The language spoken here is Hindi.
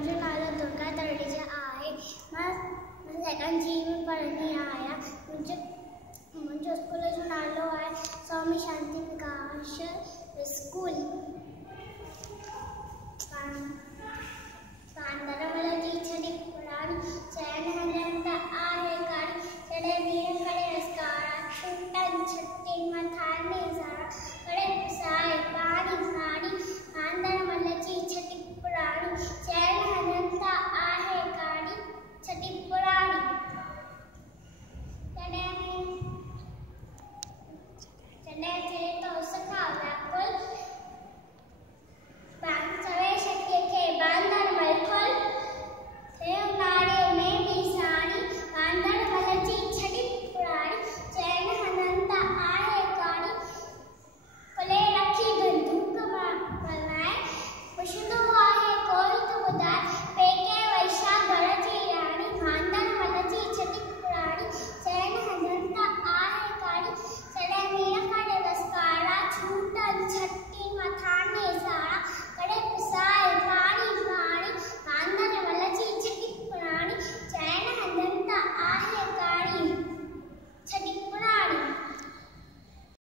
मुंहिंजो नालो दुर्गा तलरेजा आहे। मां सेकंड जी में पढ़ंदी आहियां। मुंहिंजो स्कूल जो नालो आहे स्वामी शांति प्रकाश स्कूल।